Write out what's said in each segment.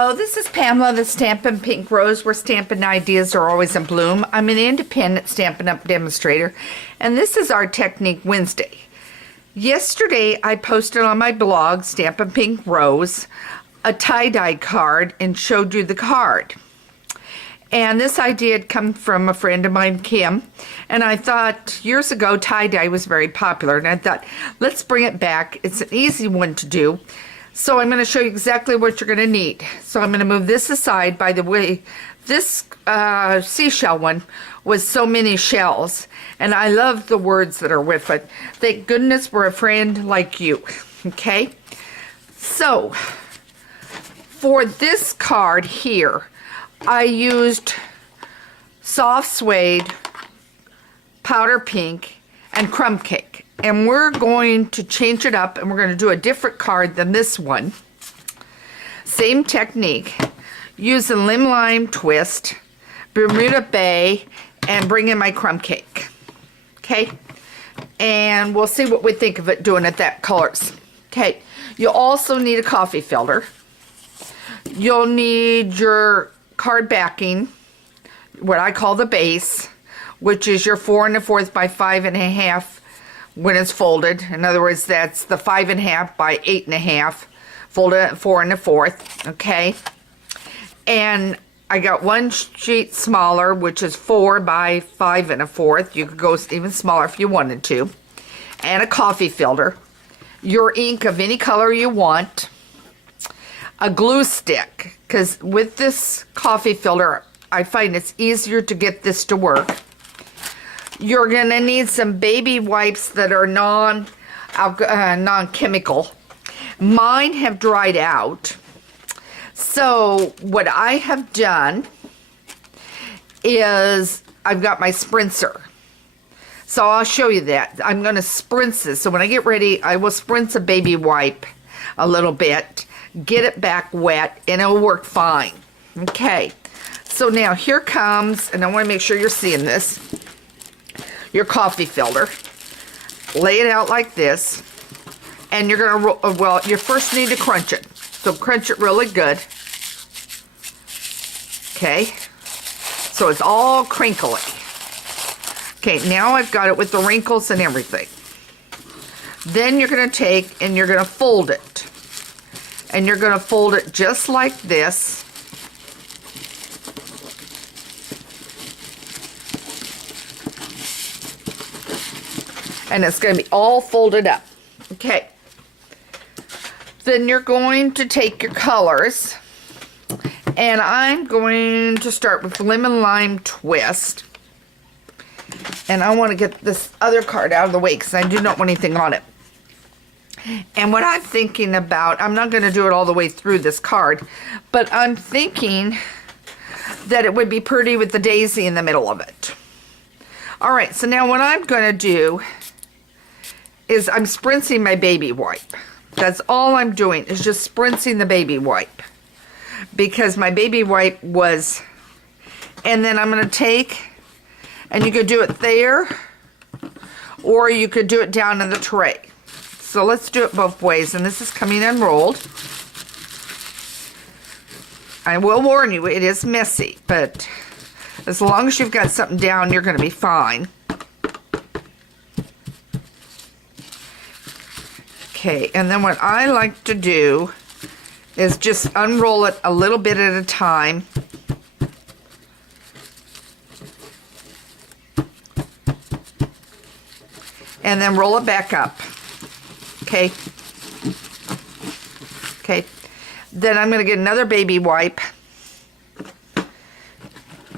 Hello, this is Pamela, the Stampin' Pink Rose, where stampin' ideas are always in bloom. I'm an independent Stampin' Up! Demonstrator, and this is our Technique Wednesday. Yesterday, I posted on my blog, Stampin' Pink Rose, a tie-dye card and showed you the card. And this idea had come from a friend of mine, Kim, and I thought years ago tie-dye was very popular, and I thought, let's bring it back. It's an easy one to do. So I'm going to show you exactly what you're going to need. So I'm going to move this aside. By the way, this seashell one was so many shells, and I love the words that are with it. Thank goodness we're a friend like you. Okay? So, for this card here, I used soft suede, powder pink, and crumb cake. And we're going to change it up, and we're going to do a different card than this one. Same technique. Use a lemon lime twist, Bermuda Bay, and bring in my crumb cake. Okay? And we'll see what we think of it doing it that colors. Okay. You'll also need a coffee filter. You'll need your card backing, what I call the base, which is your 4 1/4 by 5 1/2 when it's folded. In other words, that's the 5 1/2 by 8 1/2, folded at 4 1/4, okay? And I got one sheet smaller, which is 4 by 5 1/4. You could go even smaller if you wanted to. And a coffee filter. Your ink of any color you want. A glue stick, because with this coffee filter, I find it's easier to get this to work. You're going to need some baby wipes that are non-chemical. Mine have dried out. So what I have done is I've got my spritzer. So I'll show you that. I'm going to spritz this. So when I get ready, I will spritz a baby wipe a little bit, get it back wet, and it'll work fine. Okay. So now here comes, and I want to make sure you're seeing this, your coffee filter. Lay it out like this, and you're gonna well, you first need to crunch it. So crunch it really good. Okay, so it's all crinkly. Okay, now I've got it with the wrinkles and everything. Then you're gonna take and you're gonna fold it, and you're gonna fold it just like this. And it's going to be all folded up. Okay. Then you're going to take your colors. And I'm going to start with lemon lime twist. And I want to get this other card out of the way because I do not want anything on it. And what I'm thinking about, I'm not going to do it all the way through this card, but I'm thinking that it would be pretty with the daisy in the middle of it. All right, so now what I'm going to do is I'm spritzing my baby wipe. That's all I'm doing, is just spritzing the baby wipe. Because my baby wipe was, and then I'm going to take, and you could do it there, or you could do it down in the tray. So let's do it both ways, and this is coming unrolled. I will warn you, it is messy, but as long as you've got something down, you're going to be fine. Okay, and then what I like to do is just unroll it a little bit at a time. And then roll it back up. Okay. Okay. Then I'm going to get another baby wipe.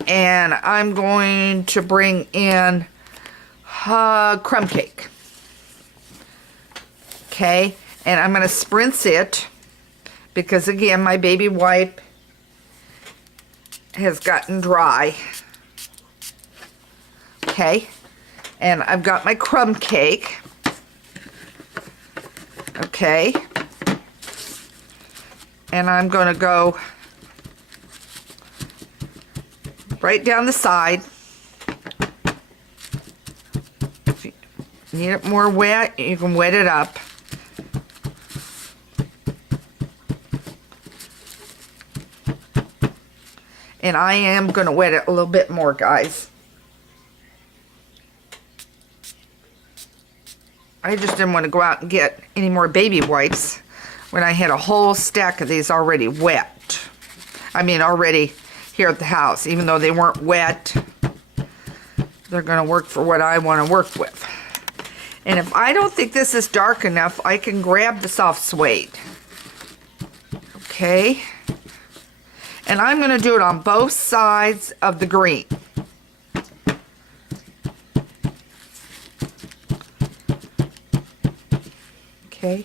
And I'm going to bring in crumb cake. Okay, and I'm going to spritz it because, again, my baby wipe has gotten dry. Okay, and I've got my crumb cake. Okay, and I'm going to go right down the side. If you need it more wet, you can wet it up. And I am going to wet it a little bit more, guys. I just didn't want to go out and get any more baby wipes when I had a whole stack of these already wet. I mean, already here at the house. Even though they weren't wet, they're going to work for what I want to work with. And if I don't think this is dark enough, I can grab the soft suede. Okay. And I'm going to do it on both sides of the green. Okay.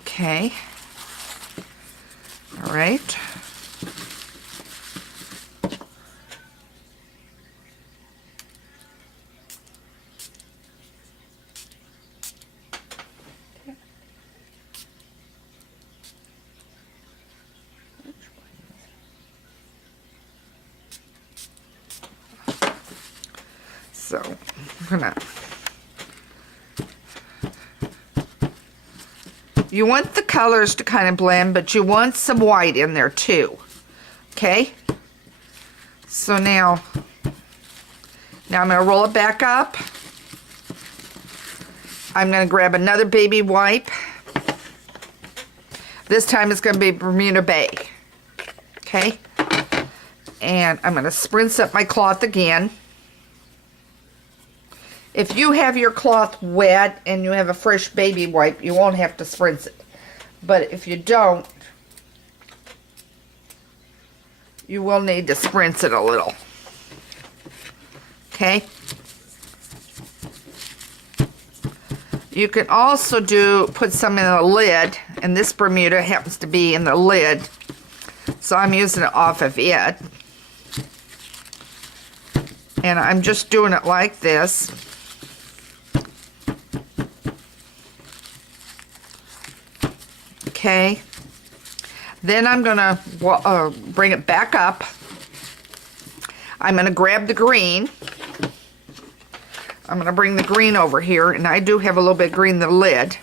Okay. All right. So I'm gonna, you want the colors to kind of blend, but you want some white in there too. Okay. So now I'm gonna roll it back up. I'm gonna grab another baby wipe. This time it's gonna be Bermuda Bay. Okay. And I'm gonna spritz up my cloth again. If you have your cloth wet and you have a fresh baby wipe, you won't have to spritz it. But if you don't, you will need to spritz it a little. Okay? You can also put some in the lid, and this Bermuda happens to be in the lid, so I'm using it off of it. And I'm just doing it like this. Okay, then I'm gonna bring it back up. I'm gonna grab the green. I'm gonna bring the green over here, and I do have a little bit of green in the lid.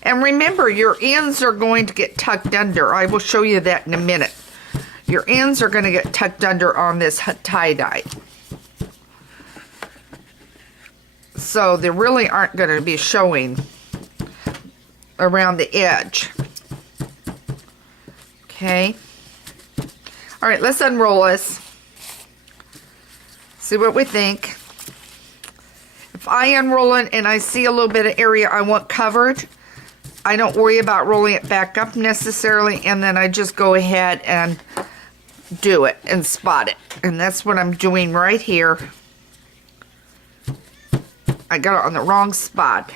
And remember, your ends are going to get tucked under. I will show you that in a minute. Your ends are going to get tucked under on this tie-dye. So they really aren't going to be showing around the edge. Okay. All right, let's unroll this. See what we think. If I unroll it and I see a little bit of area I want covered, I don't worry about rolling it back up necessarily, and then I just go ahead and do it and spot it. And that's what I'm doing right here. I got it on the wrong spot.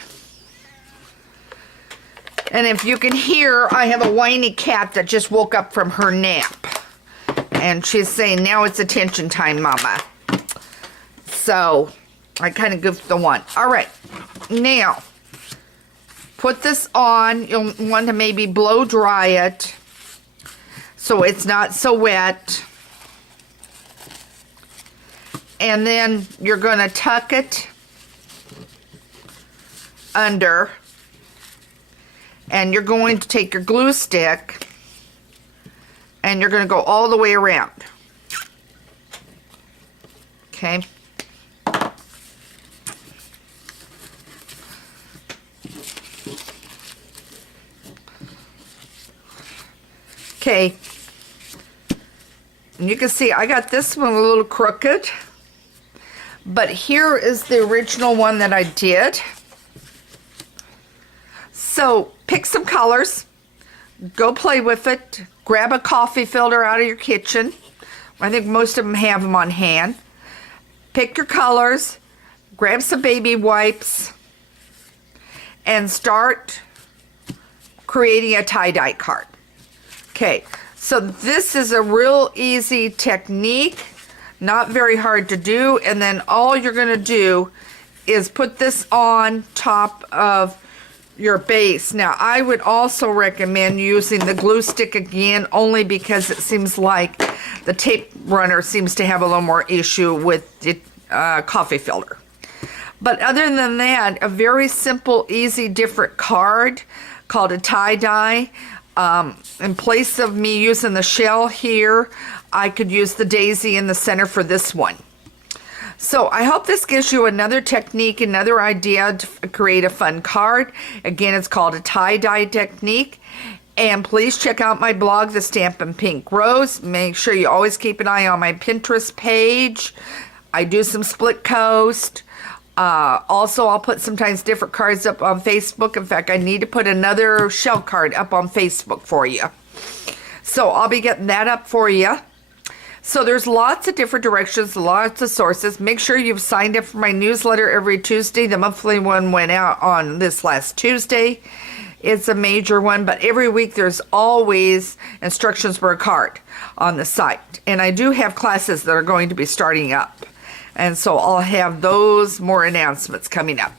And if you can hear, I have a whiny cat that just woke up from her nap. And she's saying, now it's attention time, Mama. So, I kind of goofed the one. All right, now, put this on. You'll want to maybe blow dry it so it's not so wet. And then you're going to tuck it under, and you're going to take your glue stick and you're going to go all the way around. Okay. Okay. And you can see I got this one a little crooked, but here is the original one that I did. So pick some colors, go play with it, grab a coffee filter out of your kitchen. I think most of them have them on hand. Pick your colors, grab some baby wipes, and start creating a tie-dye card. Okay, so this is a real easy technique, not very hard to do, and then all you're going to do is put this on top of your base. Now, I would also recommend using the glue stick again, only because it seems like the tape runner seems to have a little more issue with the coffee filter. But other than that, a very simple, easy, different card called a tie-dye. In place of me using the shell here, I could use the daisy in the center for this one. So I hope this gives you another technique, another idea to create a fun card. Again, it's called a tie-dye technique. And please check out my blog, The Stampin' Pink Rose. Make sure you always keep an eye on my Pinterest page. I do some split coast. Also, I'll put sometimes different cards up on Facebook. In fact, I need to put another shell card up on Facebook for you. So I'll be getting that up for you. So there's lots of different directions, lots of sources. Make sure you've signed up for my newsletter every Tuesday. The monthly one went out on this last Tuesday. It's a major one, but every week there's always instructions for a card on the site. And I do have classes that are going to be starting up. And so I'll have those more announcements coming up.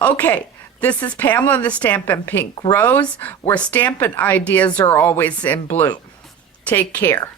Okay, this is Pamela the Stampin' Pink Rose, where stampin' ideas are always in bloom. Take care.